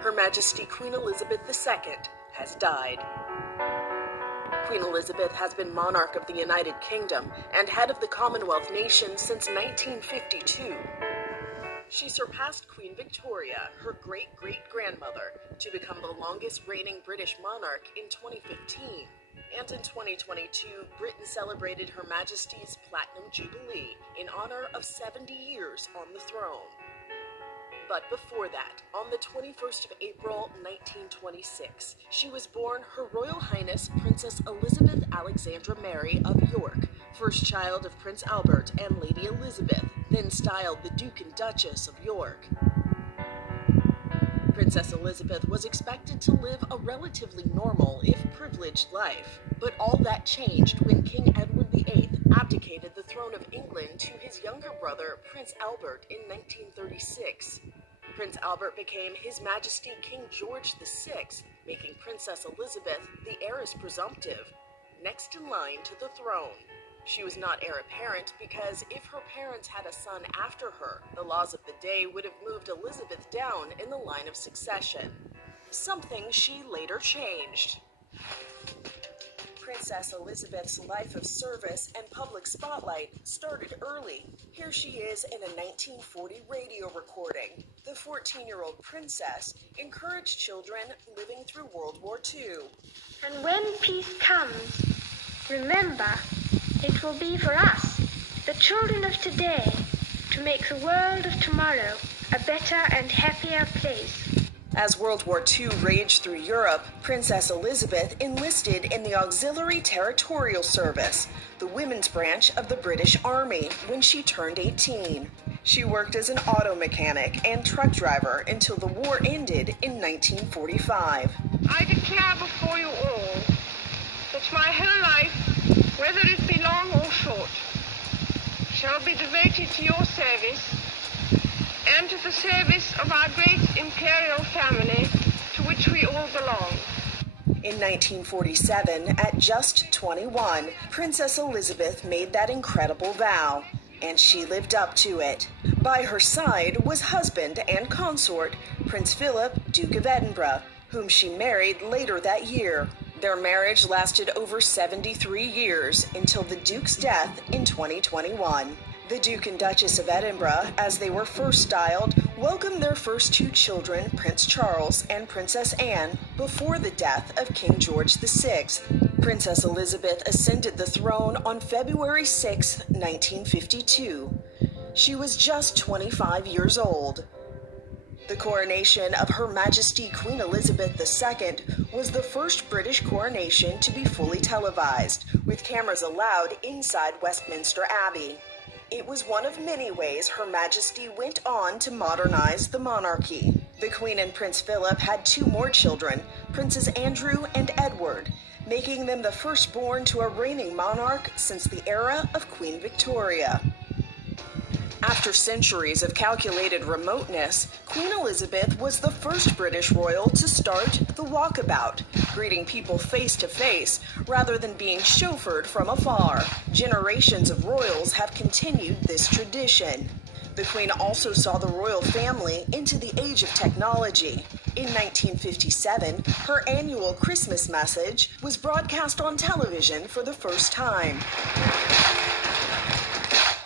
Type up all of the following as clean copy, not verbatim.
Her Majesty Queen Elizabeth II has died. Queen Elizabeth has been monarch of the United Kingdom and head of the Commonwealth nations since 1952. She surpassed Queen Victoria, her great-great-grandmother, to become the longest reigning British monarch in 2015. And in 2022, Britain celebrated Her Majesty's Platinum Jubilee in honor of 70 years on the throne. But before that, on the 21st of April, 1926, she was born Her Royal Highness Princess Elizabeth Alexandra Mary of York, first child of Prince Albert and Lady Elizabeth, then styled the Duke and Duchess of York. Princess Elizabeth was expected to live a relatively normal, if privileged, life. But all that changed when King Edward VIII abdicated the throne of England to his younger brother, Prince Albert, in 1936. Prince Albert became His Majesty King George VI, making Princess Elizabeth the heiress presumptive, next in line to the throne. She was not heir apparent because if her parents had a son after her, the laws of the day would have moved Elizabeth down in the line of succession, something she later changed. Princess Elizabeth's life of service and public spotlight started early. Here she is in a 1940 radio recording. The 14-year-old princess encouraged children living through World War II. And when peace comes, remember, it will be for us, the children of today, to make the world of tomorrow a better and happier place. As World War II raged through Europe, Princess Elizabeth enlisted in the Auxiliary Territorial Service, the women's branch of the British Army, when she turned 18. She worked as an auto mechanic and truck driver until the war ended in 1945. I declare before you all that my whole life, whether it be long or short, shall be devoted to your service and to the service of our great imperial family to which we all belong. In 1947, at just 21, Princess Elizabeth made that incredible vow, and she lived up to it. By her side was husband and consort, Prince Philip, Duke of Edinburgh, whom she married later that year. Their marriage lasted over 73 years until the Duke's death in 2021. The Duke and Duchess of Edinburgh, as they were first styled, welcomed their first two children, Prince Charles and Princess Anne, before the death of King George VI. Princess Elizabeth ascended the throne on February 6, 1952. She was just 25 years old. The coronation of Her Majesty Queen Elizabeth II was the first British coronation to be fully televised, with cameras allowed inside Westminster Abbey. It was one of many ways Her Majesty went on to modernize the monarchy. The Queen and Prince Philip had two more children, Princes Andrew and Edward, making them the firstborn to a reigning monarch since the era of Queen Victoria. After centuries of calculated remoteness, Queen Elizabeth was the first British royal to start the walkabout, greeting people face to face rather than being chauffeured from afar. Generations of royals have continued this tradition. The Queen also saw the royal family into the age of technology. In 1957, her annual Christmas message was broadcast on television for the first time.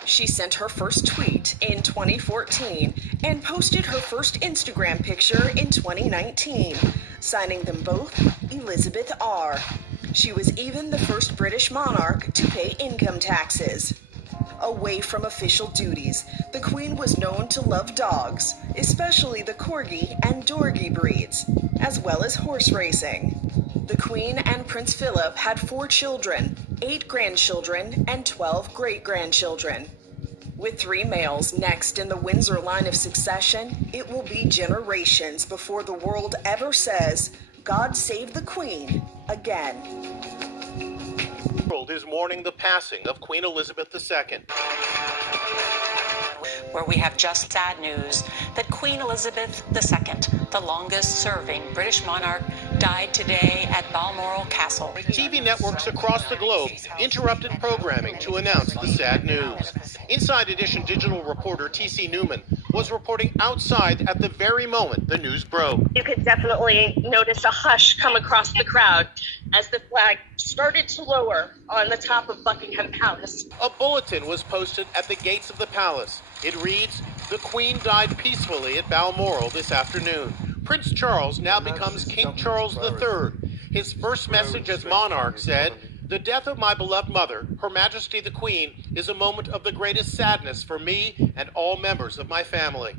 She sent her first tweet in 2014 and posted her first Instagram picture in 2019, signing them both Elizabeth R. She was even the first British monarch to pay income taxes. Away from official duties, the Queen was known to love dogs, especially the Corgi and Dorgi breeds, as well as horse racing. The Queen and Prince Philip had 4 children, 8 grandchildren, and 12 great-grandchildren. With 3 males next in the Windsor line of succession, it will be generations before the world ever says, "God save the Queen," again. The world is mourning the passing of Queen Elizabeth II. Where we have just sad news that Queen Elizabeth II the longest-serving British monarch, died today at Balmoral Castle. TV networks across the globe interrupted programming to announce the sad news. Inside Edition digital reporter T.C. Newman was reporting outside at the very moment the news broke. You could definitely notice a hush come across the crowd as the flag started to lower on the top of Buckingham Palace. A bulletin was posted at the gates of the palace. It reads, "The Queen died peacefully at Balmoral this afternoon." Prince Charles now becomes King Charles III. His first message as monarch said, "The death of my beloved mother, Her Majesty the Queen, is a moment of the greatest sadness for me and all members of my family."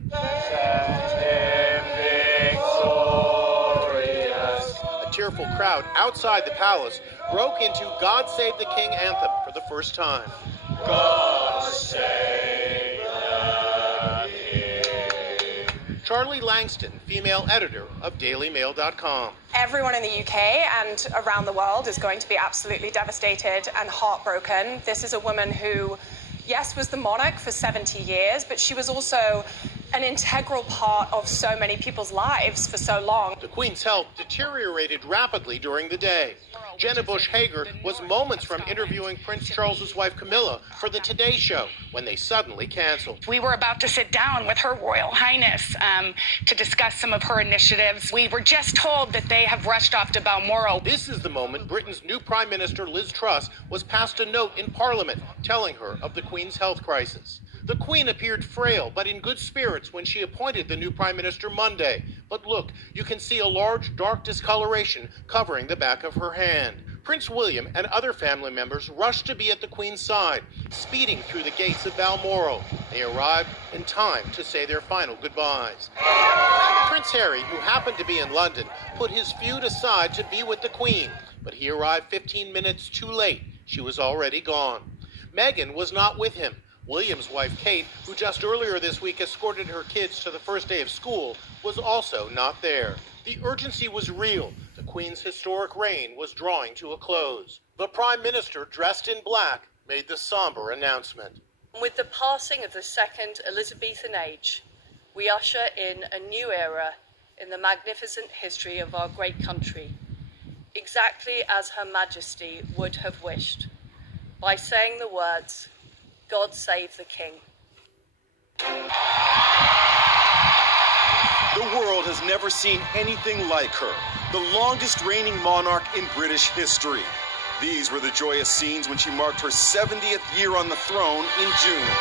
A tearful crowd outside the palace broke into God Save the King anthem for the first time. God save the King. Charlie Langston, female editor of DailyMail.com. Everyone in the UK and around the world is going to be absolutely devastated and heartbroken. This is a woman who, yes, was the monarch for 70 years, but she was also an integral part of so many people's lives for so long. The Queen's health deteriorated rapidly during the day. Jenna Bush Hager was moments from interviewing Prince Charles's wife Camilla for the Today Show when they suddenly canceled. We were about to sit down with Her Royal Highness to discuss some of her initiatives. We were just told that they have rushed off to Balmoral. This is the moment Britain's new Prime Minister Liz Truss was passed a note in Parliament telling her of the Queen's health crisis. The Queen appeared frail but in good spirits when she appointed the new Prime Minister Monday. But look, you can see a large dark discoloration covering the back of her hand. Prince William and other family members rushed to be at the Queen's side, speeding through the gates of Balmoral. They arrived in time to say their final goodbyes. Prince Harry, who happened to be in London, put his feud aside to be with the Queen, but he arrived 15 minutes too late. She was already gone. Meghan was not with him. William's wife, Kate, who just earlier this week escorted her kids to the first day of school, was also not there. The urgency was real. The Queen's historic reign was drawing to a close. The Prime Minister, dressed in black, made the somber announcement. With the passing of the second Elizabethan age, we usher in a new era in the magnificent history of our great country, exactly as Her Majesty would have wished, by saying the words, "God save the King." The world has never seen anything like her, the longest reigning monarch in British history. These were the joyous scenes when she marked her 70th year on the throne in June.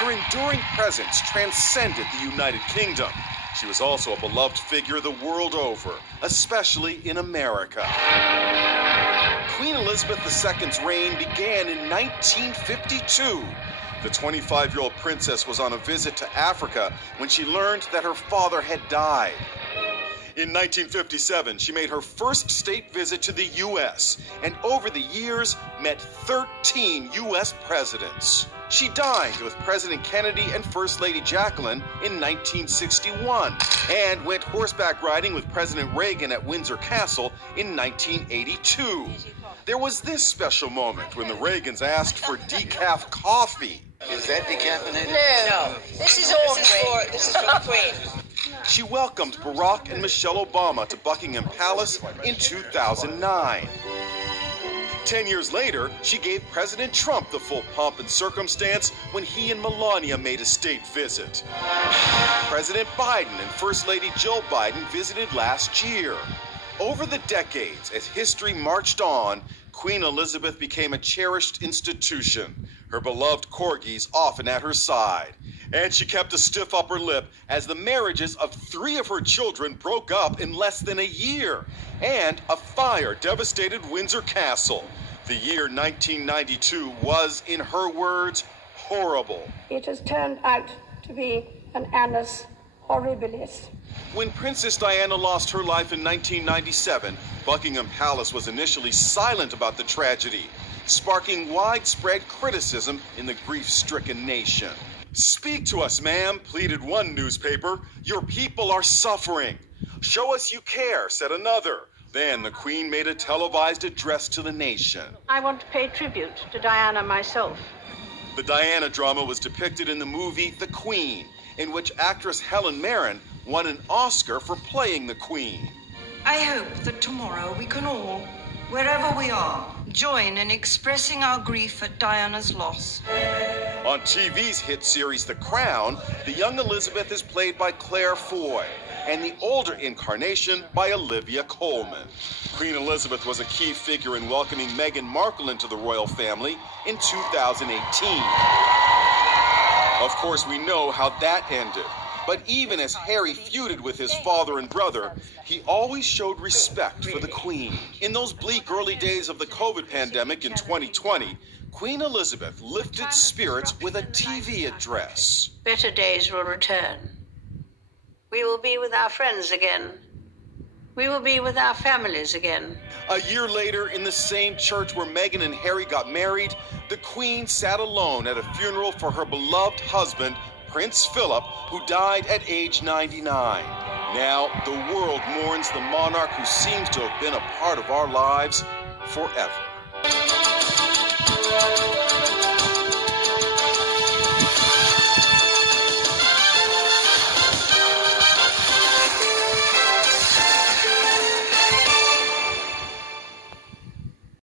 Her enduring presence transcended the United Kingdom. She was also a beloved figure the world over, especially in America. Queen Elizabeth II's reign began in 1952. The 25-year-old princess was on a visit to Africa when she learned that her father had died. In 1957, she made her first state visit to the U.S. and over the years met 13 U.S. presidents. She dined with President Kennedy and First Lady Jacqueline in 1961 and went horseback riding with President Reagan at Windsor Castle in 1982. There was this special moment when the Reagans asked for decaf coffee. Is that decaffeinated? No. This is ordinary. This is for the Queen. She welcomed Barack and Michelle Obama to Buckingham Palace in 2009. 10 years later, she gave President Trump the full pomp and circumstance when he and Melania made a state visit. President Biden and First Lady Jill Biden visited last year. Over the decades, as history marched on, Queen Elizabeth became a cherished institution, her beloved corgis often at her side. And she kept a stiff upper lip as the marriages of 3 of her children broke up in less than a year, and a fire devastated Windsor Castle. The year 1992 was, in her words, horrible. It has turned out to be an annus horribilis. When Princess Diana lost her life in 1997, Buckingham Palace was initially silent about the tragedy, sparking widespread criticism in the grief-stricken nation. "Speak to us, ma'am," pleaded one newspaper. "Your people are suffering." "Show us you care," said another. Then the Queen made a televised address to the nation. I want to pay tribute to Diana myself. The Diana drama was depicted in the movie The Queen, in which actress Helen Mirren won an Oscar for playing the Queen. I hope that tomorrow we can all, wherever we are, join in expressing our grief at Diana's loss. On TV's hit series The Crown, the young Elizabeth is played by Claire Foy, and the older incarnation by Olivia Colman. Queen Elizabeth was a key figure in welcoming Meghan Markle into the royal family in 2018. Of course, we know how that ended. But even as Harry feuded with his father and brother, he always showed respect for the Queen. In those bleak early days of the COVID pandemic in 2020, Queen Elizabeth lifted spirits with a TV address. Better days will return. We will be with our friends again. We will be with our families again. A year later, in the same church where Meghan and Harry got married, the Queen sat alone at a funeral for her beloved husband, Prince Philip, who died at age 99. Now, the world mourns the monarch who seems to have been a part of our lives forever.